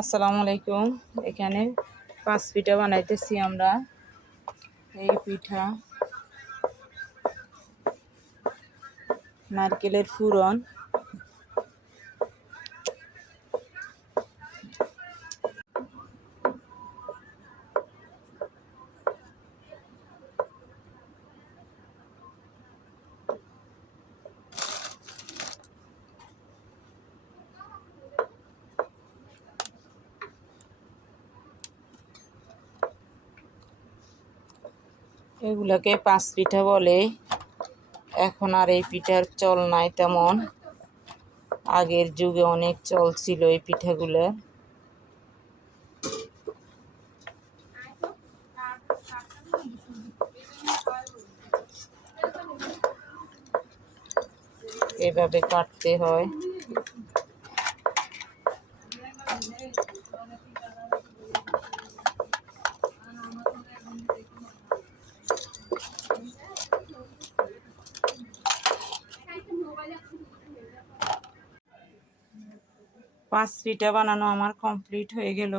আসসালামু আলাইকুম। এখানে 5 পিঠা বানাইতেছি আমরা। এই পিঠা নারকেলের ফুরন, এগুলাকে 5 পিঠা বলে। এখন আর এই পিঠার চল নাই তেমন। আগের যুগে অনেক চল ছিল এই পিঠাগুলো। এভাবে কাটতে হয়। পাঁচ পিঠা বানানো আমার কমপ্লিট হয়ে গেল।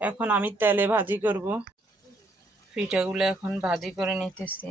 এখন আমি তেলে ভাজি করব। পিঠাগুলো এখন ভাজি করে নিতেছি।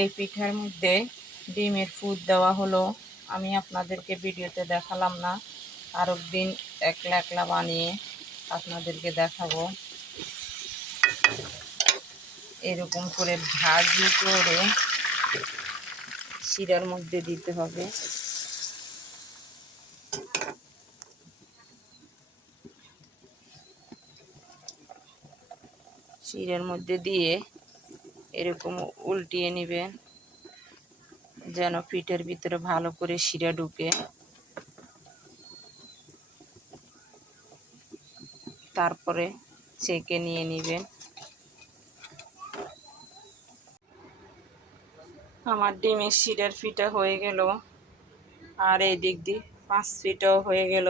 এই পিঠার মধ্যে ডিমের পুর দেওয়া হলো। আমি আপনাদেরকে ভিডিওতে দেখালাম না, আরও দিন একলা একলা বানিয়ে আপনাদেরকে দেখাবো। এরকম করে ভাজি করে শিরার মধ্যে দিতে হবে। শিরার মধ্যে দিয়ে এরকম উল্টিয়ে নেবেন যেন পিঠার ভিতরে ভালো করে শিরা ঢুকে। তারপরে ছেঁকে নিয়ে নেবেন। আমার ডিমের শিরার পিঠা হয়ে গেল, আর এই দিক দিয়ে 5 পিঠাও হয়ে গেল।